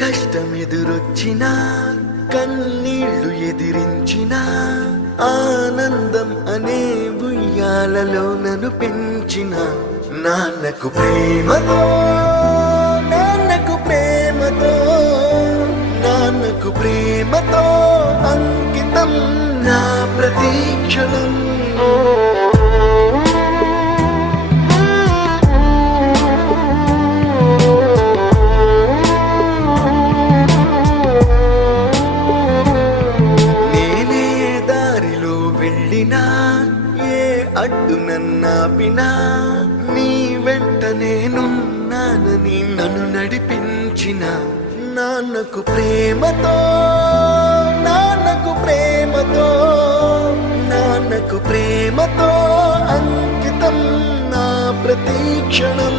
కష్టం ఎదురొచ్చినా కన్నీళ్లు ఎదిరించినా ఆనందం అనే ఉయ్యాలలో నన్ను పెంచిన నాన్నకు ప్రేమతో నాన్నకు ప్రేమతో నాన్నకు ప్రేమతో అంకితం నా ప్రతీక్షణం. ఏ అడ్డు నన్నాపినా నీ వెంట నేనున్నానని నన్ను నడిపించిన నాన్నకు ప్రేమతో నాన్నకు ప్రేమతో నాన్నకు ప్రేమతో అంకితం నా ప్రతీక్షణం.